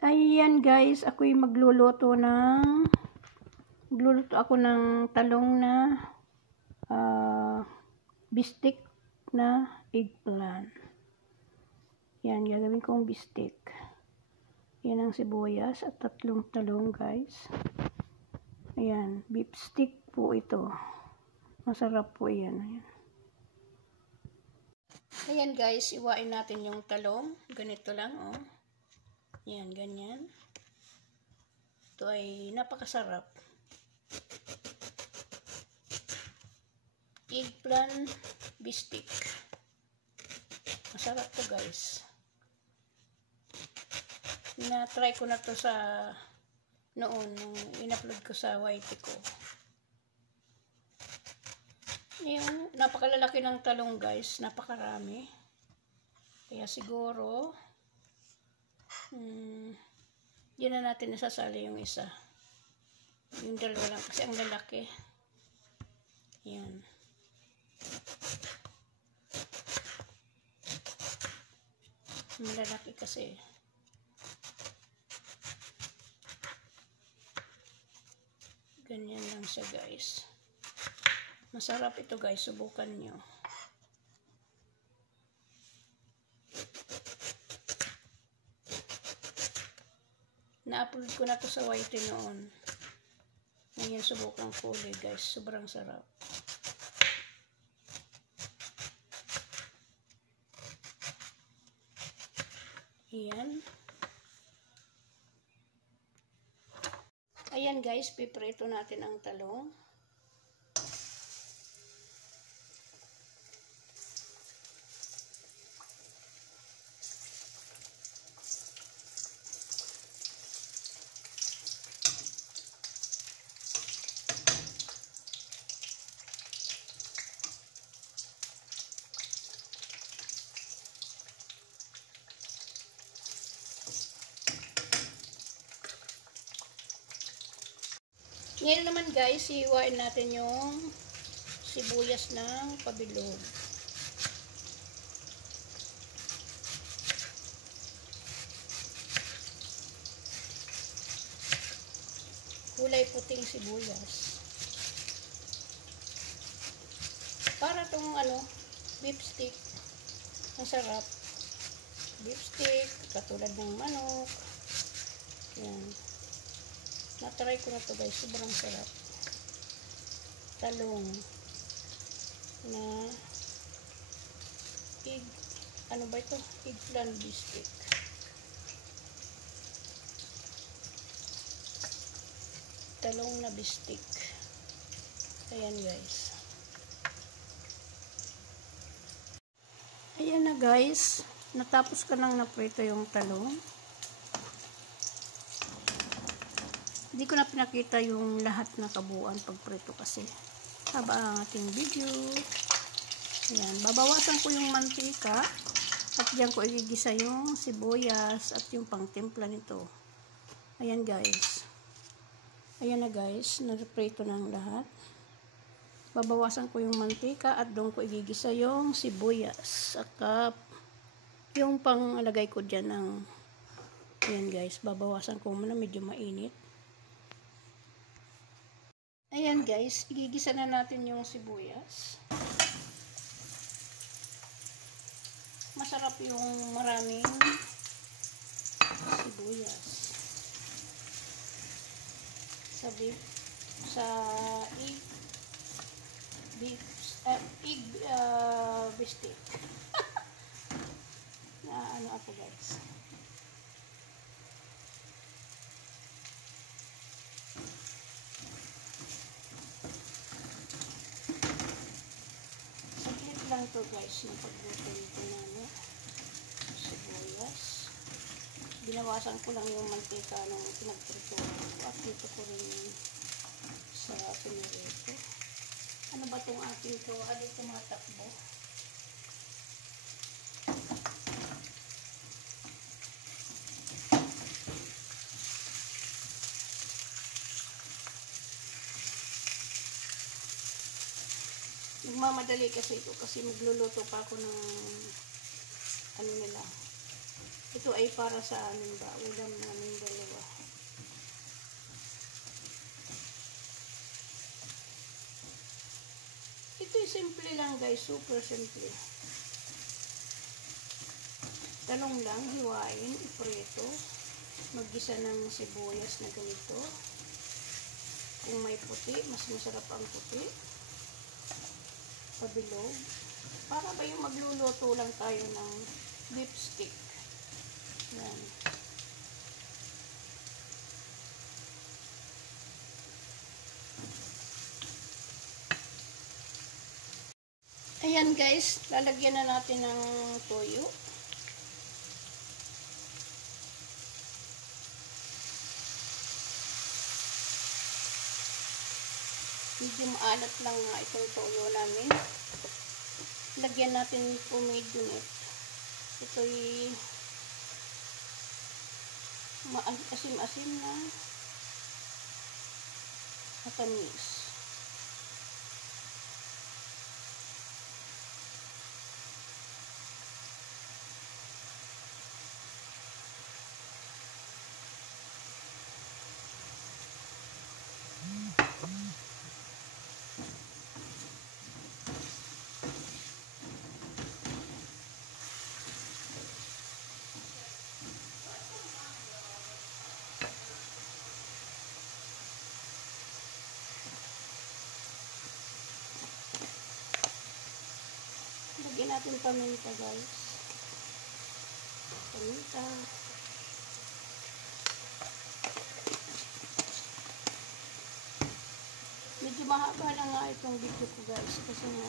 Ayan guys, ako'y magluluto ako ng talong na bistik na eggplant. Yan, gagawin kong bistik. Yan ang sibuyas at 3 talong guys. Ayan, beef stick po ito. Masarap po yan. Ayan guys, iwain natin yung talong. Ganito lang oh. Yan, ganyan. Ito ay napakasarap. Eggplant bistik. Masarap to guys. Na-try ko na to sa noon, nung in-upload ko sa YT ko. Yung napakalalaki ng talong guys, napakarami. Kaya siguro yun na natin nasasali yung isa. Yung dalawa lang kasi ang lalaki. Yan. Ang lalaki kasi. Ganyan lang siya guys. Masarap ito guys. Subukan nyo. Na-upload ko na to sa YT noon. Ngayon subukan ko ulit guys. Sobrang sarap. Ayan. Ayan guys, piprito natin ang talong. Ngayon naman guys, iiwain natin yung sibuyas ng pabilog. Kulay puting sibuyas. Para tong beef stick. Ang sarap. Beef stick, katulad ng manok. Yan. Na-try ko na to guys. Sobrang sarap. Talong na eggplant bistik. Talong na bistik. Ayan guys. Ayan na guys. Natapos ko nang naprito yung talong. Hindi ko na pinakita yung lahat na kabuuan pagprito kasi haba ang ating video. Ayan, babawasan ko yung mantika at diyan ko igigisa yung sibuyas at yung pangtimpla nito. Ayan guys. Ayan na guys, naprito na ang lahat. Babawasan ko yung mantika at doon ko igigisa yung sibuyas. Saka yung pangalagay ko dyan ng ayan guys, babawasan ko muna, medyo mainit. Ayan guys, igigisa na natin yung sibuyas. Masarap yung maraming sibuyas. Sa egg bistik. Na ako guys. Lang to guys, yung pagluto nito na sibuyas. Binawasan ko lang yung mantika nung pinagprito at dito ko rin sa pinirito. Ano ba itong ating to? Ano tumatakbo? Nagmamadali kasi ito kasi magluluto pa ako ng Ito ay para sa amin ba, ulam namin dalawa. Ito'y simple lang guys, super simple. Talong lang, hiwain, iprito. Maggisa ng sibuyas na ganito. Kung may puti, mas masarap ang puti. Pabilog. Para ba yung magluluto lang tayo ng beef stick. Yan. Ayan guys, lalagyan na natin ng toyo. Medyo maalat lang nga itong toyo namin. Lagyan natin pomade ulit. Ito'y asim-asim na matamis. Lagyan natin paminta guys. Paminta. Medyo mahaba na nga itong video ko guys. Kasi nga,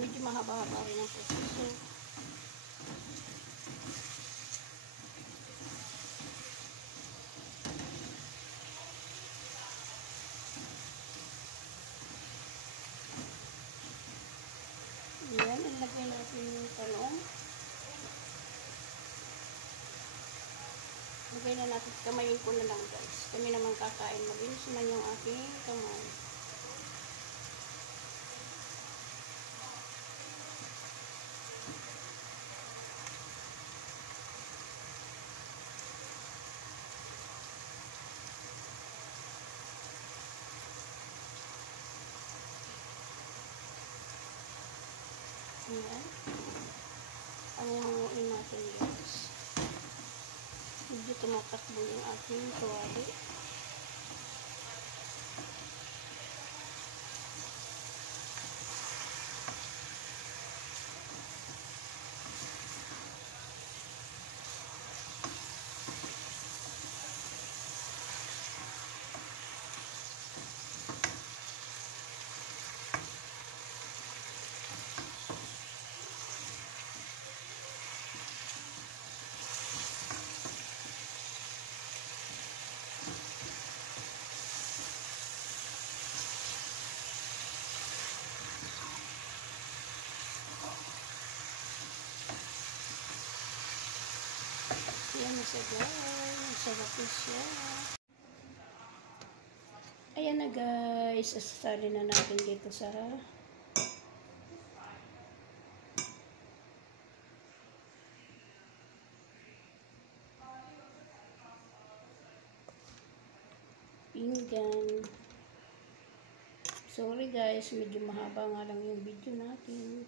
medyo mahaba-haba rin ang proseso. Ayan, ilagay natin yung talong. Lagay na natin, kamayin ko na lang guys. Kami naman kakain, mabinis man yung aking kamay. Ayan. Panguhin natin guys. Medyo tumatakbo yung aking tuwali. Ayan na siya guys. Masarap na siya. Ayan na guys. Asasali na natin dito sa pinggan. Sorry guys. Medyo mahaba nga lang yung video natin.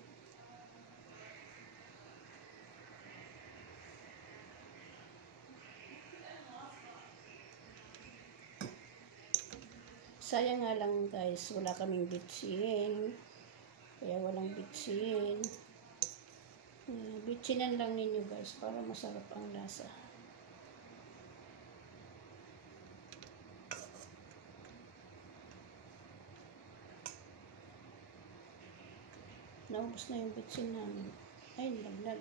Sayang nga lang guys, wala kaming bitsin. Kaya walang bitsin. Bitsinan lang ninyo guys para masarap ang lasa. Naubos na yung bitsin namin. Ay, naglag.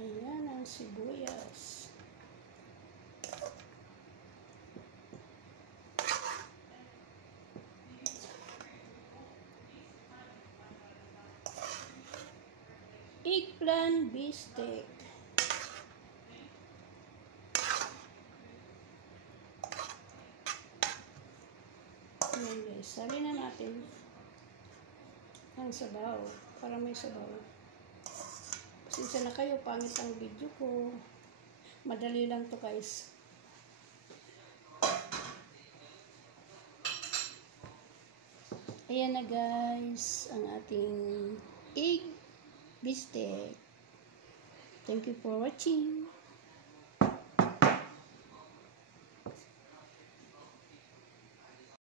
Ayan ang sibuyas. eggplant beefsteak. Ayan guys, sali na natin ang sabaw para may sabaw. Pasensya na kayo, pangit ang video ko. Madali lang to guys. Ayan na guys, ang ating egg beefsteak. Thank you for watching.